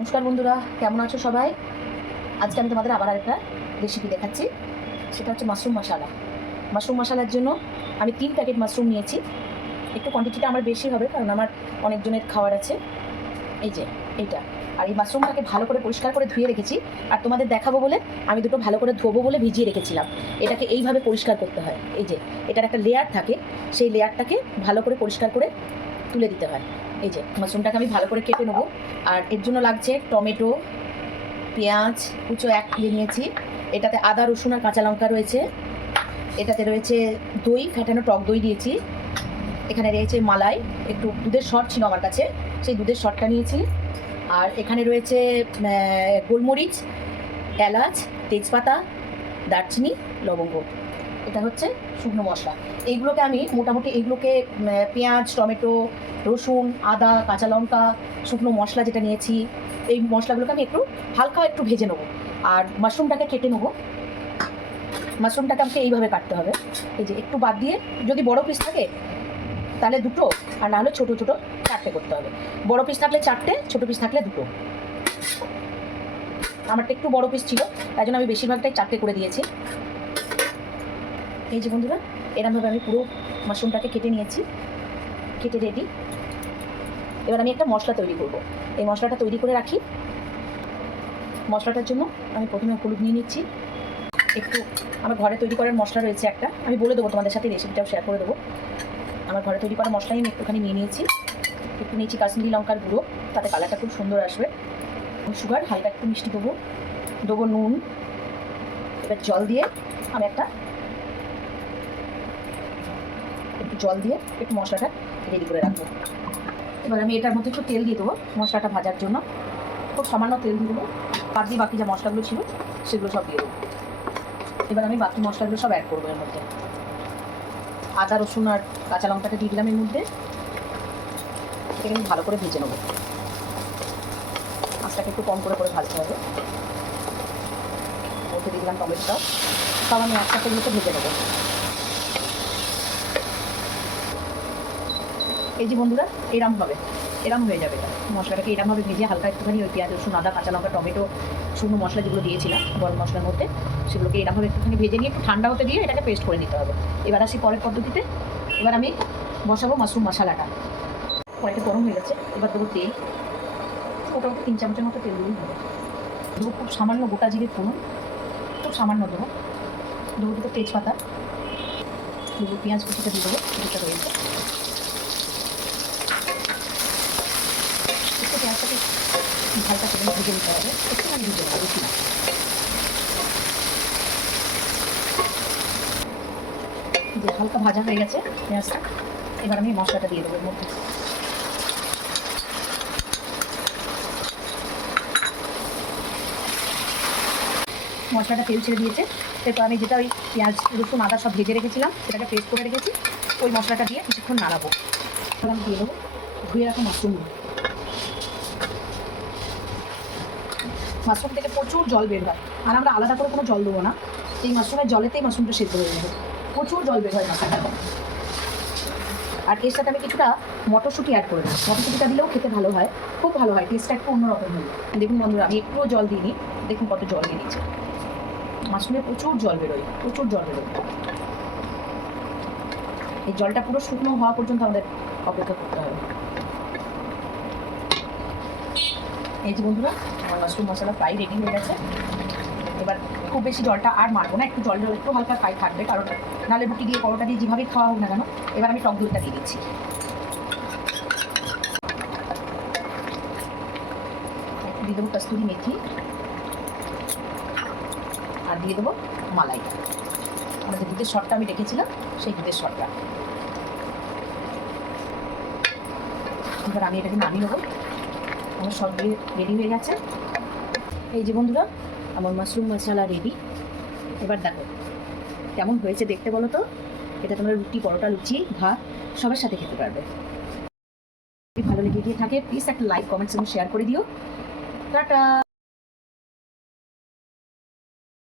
নমস্কার বন্ধুরা, কেমন আছো সবাই? আজকে আমি তোমাদের আবার আরেকটা রেসিপি দেখাচ্ছি। সেটা হচ্ছে মাশরুম মশালা। মাশরুম মশালার জন্য আমি 3 প্যাকেট মাশরুম নিয়েছি। একটু কোয়ান্টিটিটা আমার বেশি হবে, কারণ আমার অনেকজনের খাওয়ার আছে। এই যে এইটা, আর এই মাশরুমটাকে ভালো করে পরিষ্কার করে ধুয়ে রেখেছি। আর তোমাদের দেখাবো বলে আমি দুটো ভালো করে ধোবো বলে ভিজিয়ে রেখেছিলাম। এটাকে এইভাবে পরিষ্কার করতে হয়। এই যে এটার একটা লেয়ার থাকে, সেই লেয়ারটাকে ভালো করে পরিষ্কার করে তুলে দিতে হয়। এই যে মাশরুমটাকে আমি ভালো করে কেটে নেবো। আর এর জন্য লাগছে টমেটো, পেঁয়াজ কুচো 1 কিলো নিয়েছি। এটাতে আদা রসুন আর কাঁচা লঙ্কা রয়েছে। এটাতে রয়েছে দই, ফেটানো টক দই দিয়েছি। এখানে রয়েছে মালাই, একটু দুধের শর্ট ছিল আমার কাছে, সেই দুধের শর্টটা নিয়েছি। আর এখানে রয়েছে গোলমরিচ, এলাচ, তেজপাতা, দারচিনি, লবঙ্গ। এটা হচ্ছে শুকনো মশলা। এইগুলোকে আমি মোটামুটি পেঁয়াজ, টমেটো, রসুন, আদা, কাঁচা লঙ্কা, শুকনো মশলা যেটা নিয়েছি, এই মশলাগুলোকে আমি হালকা একটু ভেজে নেবো। আর মাশরুমটাকে কেটে নেবো। মাশরুমটাকে আমাকে এইভাবে কাটতে হবে। এই যে একটু বাদ দিয়ে, যদি বড় পিস থাকে তাহলে 2টো, আর না হলে ছোটো ছোটো 4টে করতে হবে। বড় পিস থাকলে 4টে, ছোটো পিস থাকলে 2টো। আমারটা একটু বড় পিস ছিল, তাই জন্য আমি বেশিরভাগটাই 4টে করে দিয়েছি। এই যে বন্ধুরা, এরকমভাবে আমি পুরো মাশরুমটাকে কেটে নিয়েছি, কেটে রেডি। এবার আমি একটা মশলা তৈরি করব। এই মশলাটা তৈরি করে রাখি। মশলাটার জন্য আমি প্রথমে হলুদ নিয়ে নিচ্ছি একটু। আমার ঘরে তৈরি করার মশলা রয়েছে একটা, আমি বলে দেবো তোমাদের সাথে, রেসিপিটাও শেয়ার করে দেবো। আমার ঘরে তৈরি করা মশলাই আমি একটুখানি নিয়ে নিয়েছি। একটু নিয়েছি কাশ্মীরি লঙ্কার গুঁড়ো, তাতে কালারটা খুব সুন্দর আসবে। সুগার, হালকা একটু মিষ্টি দেবো নুন। এবার জল দিয়ে আমি একটু জল দিয়ে একটু মশলাটা রেডি করে রাখবো। এবার আমি এটার মধ্যে একটু তেল দিয়ে দেবো মশলাটা ভাজার জন্য। খুব সামান্য তেল দিয়ে দেবো। বাদ দিয়ে বাকি যা মশলাগুলো ছিল সেগুলো সব দিয়ে দেবো। এবার আমি বাকি মশলাগুলো সব অ্যাড করবো এর মধ্যে। আদা রসুন আর কাঁচা লঙ্কাটা দিয়ে দিলাম এর মধ্যে। এটাকে আমি ভালো করে ভেজে নেবো। আঁচটাকে একটু কম করে ভাজতে হবে। মধ্যে দিয়ে দিলাম টমেটোটা, সব আমি একসাথে মতো ভেজে নেবো। এই যে বন্ধুরা, এরম হয়ে যাবে এটা। মশলাটাকে এরমভাবে ভেজে হালকা একটুখানি ওই পেঁয়াজ রসুন আদা কাঁচা লঙ্কা টমেটো শুকনো মশলা যেগুলো দিয়েছিলাম গরম মশলার মধ্যে, সেগুলোকে এরমভাবে একটুখানি ভেজে নিয়ে একটু ঠান্ডা হতে দিয়ে এটাকে পেস্ট করে নিতে হবে। এবার আসি পরের পদ্ধতিতে। এবার আমি বসাবো মাশরুম মশলাটা। কড়াইটা গরম হয়ে গেছে। এবার দেবো তেল, মোটামুটি 3 চামচের মতো তেল দিলেই হবে। দেবো খুব সামান্য গোটা জিরে ফোড়ন, খুব সামান্য দেবো দুটো তেজপাতা, দেবো পেঁয়াজ কুচিটা দিয়ে দেবো, কিছুটা রয়েছে। পেঁয়াজটাকে হালকা করে ভেজে নিতে হবে, একটুখানি ভেজে নেবো, বেশি না। যে হালকা ভাজা হয়ে গেছে পেঁয়াজটা, এবার আমি মশলাটা দিয়ে দেবো এর মধ্যে। মশলাটা তেল ছেড়ে দিয়েছে। এরপর আমি যেটা ওই পেঁয়াজ রসুন আদা সব ভেজে রেখেছিলাম, সেটাকে পেস্ট করে রেখেছি, ওই মশলাটা দিয়ে কিছুক্ষণ নাড়াবো। আমি দিয়ে দেবো ধুয়ে রাখা মাশরুম থেকে প্রচুর জল বের হয়, আর আমরা আলাদা করে কোনো জল দেবো না। এই মাশরুমের জলেতেই মাশরুমটা সেদ্ধ হয়ে যাবে। প্রচুর জল বের হয় মশলাটা। আর এর সাথে আমি কিছুটা মটরশুঁটি অ্যাড করে দেবো। মটরশুঁটিটা দিলেও খেতে ভালো হয়, খুব ভালো হয়, টেস্টটা একটু অন্যরকম হয়। দেখুন বন্ধুরা, আমি একটুও জল দিইনি, দেখুন কত জল নিয়ে নিচ্ছে। মাশরুমে প্রচুর জল বেরোয়, প্রচুর জল বেরোয়। এই জলটা পুরো শুকনো হওয়া পর্যন্ত আমাদের অপেক্ষা করতে হবে। এই যে বন্ধুরা, আমার মাশরুম মশলা প্রায় রেডি হয়ে গেছে। এবার খুব বেশি জলটা আর মারবো না, একটু জল একটু হালকা ফ্রাই থাকবে, কারণ নাহলে রুটি দিয়ে পরোটা দিয়ে যেভাবেই খাওয়া হোক না কেন। এবার আমি টক দইটা দিয়ে দিচ্ছি। একটু দিয়ে দেবো কস্তুরি মেথি, আর দিয়ে দেবো মালাইটা, আমাদের দুধের শটটা আমি রেখেছিলাম, সেই দুধের শটটা। এবার আমি এটাকে নামিয়ে নেবো। আমার সব দিয়ে রেডি হয়ে গেছে। এই যে বন্ধুরা, আমার মাশরুম মশলা রেডি। এবার দেখো কেমন হয়েছে দেখতে, বলো তো। এটা তোমরা রুটি পরোটা লুচি ভাত সবার সাথে খেতে পারবে। যদি ভালো লেগে গিয়ে থাকে প্লিজ একটা লাইক কমেন্টস এবং শেয়ার করে দিও। টাটা।